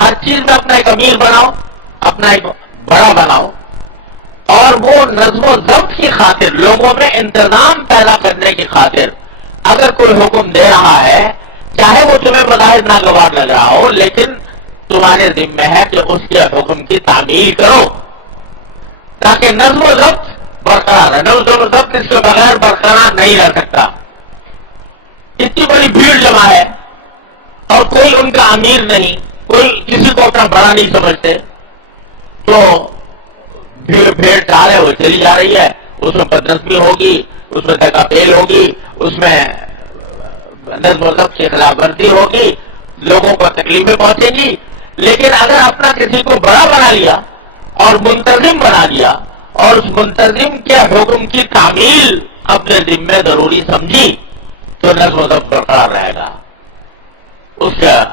ہر چیز میں اپنا ایک امیر بناؤ، اپنا ایک بڑا بناؤ، اور وہ نظم و ضبط کی خاطر، لوگوں میں انتظام پیدا کرنے کی خاطر اگر کوئی حکم دے رہا ہے، چاہے وہ تمہیں بظاہر ناگوار لگ رہا ہو، لیکن تمہارے ذمہ ہے کہ اس کے حکم کی تعمیل کرو تاکہ نظم و ضبط برقرار ہے۔ نظم و ضبط اس کے بغیر برقرار نہیں رہ سکتا۔ اتنی بڑی بھیڑ جمع ہے اور کوئی ان کا امیر نہیں، کوئی کسی کو اپنا بڑا نہیں سمجھتے، تو بھیڑ چال ہے وہ چلی جا رہی ہے، اس میں بدنظمی ہوگی، اس میں دگا پیل ہوگی، اس میں نظم و ضبط کی خلاف ورزی ہوگی، لوگوں کو تکلیفیں پہنچیں گی۔ لیکن اگر اپنا کسی کو بڑا بنا لیا اور منتظم بنا لیا اور اس منتظم کے حکم کی تعمیل اپنے ذمہ ضروری سمجھی تو نظم و ضبط برقرار رہے گا۔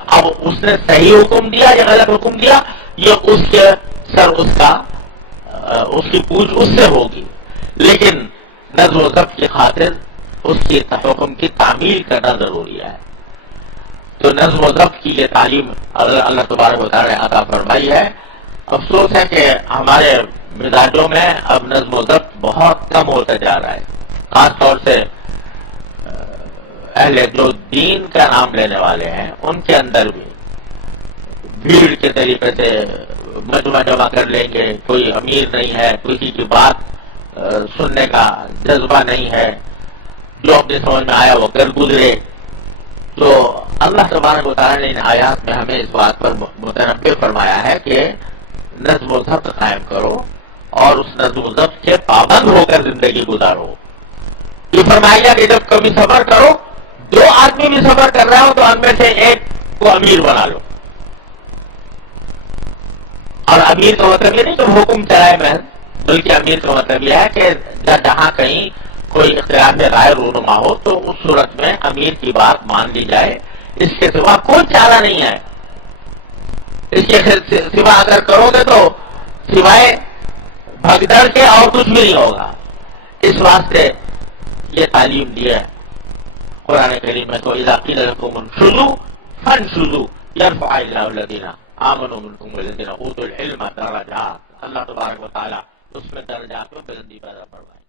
اب اس نے صحیح حکم دیا یا غلط حکم دیا، یہ اس کے سر اس کی پوچھ اس سے ہوگی، لیکن نظم و ضبط کی خاطر اس کے حکم کی تعمیل کرنا ضروری ہے۔ تو نظم و ضبط کی یہ تعلیم اللہ تبارک و تعالی نے عطا فرمائی ہے۔ افسوس ہے کہ ہمارے مزاجوں میں اب نظم و ضبط بہت کم ہوتا جا رہا ہے، خاص طور سے اہل جو دین کا نام لینے والے ہیں ان کے اندر بھی بھیڑ کے طریقے سے مجمع جمع کر لیں گے، کوئی امیر نہیں ہے، کسی کی بات سننے کا جذبہ نہیں ہے، جو اپنے سمجھ میں آیا وہ کر گزرے۔ تو اللہ تبارک و تعالیٰ نے ان آیات میں ہمیں اس بات پر متنبہ فرمایا ہے کہ نظم و ضبط قائم کرو اور اس نظم و ضبط کے پابند ہو کر زندگی گزارو۔ یہ فرمایا گیا کہ جب کبھی سفر کرو، دو آدمی بھی سفر کر رہے ہو تو ان میں سے ایک کو امیر بنا لو۔ اور امیر کا مطلب یہ نہیں کہ حکم چلائے محض، بلکہ امیر کا مطلب یہ ہے کہ جہاں کہیں کوئی اختلاف رائے رونما ہو تو اس صورت میں امیر کی بات مان لی جائے، اس کے سوا کوئی چارہ نہیں ہے۔ اس کے سوا اگر کرو گے تو سوائے بھگدڑ کے اور کچھ بھی نہیں ہوگا۔ اس واسطے یہ تعلیم دی ہے قرآن کریم میں، تو اذا قیل لکم انشزوا فانشزوا یرفع اللہ الذین آمنوا منکم والذین اوتوا العلم درجات۔ اللہ تبارک و تعالی اس میں درجات میں بلندی پیدا فرمائے۔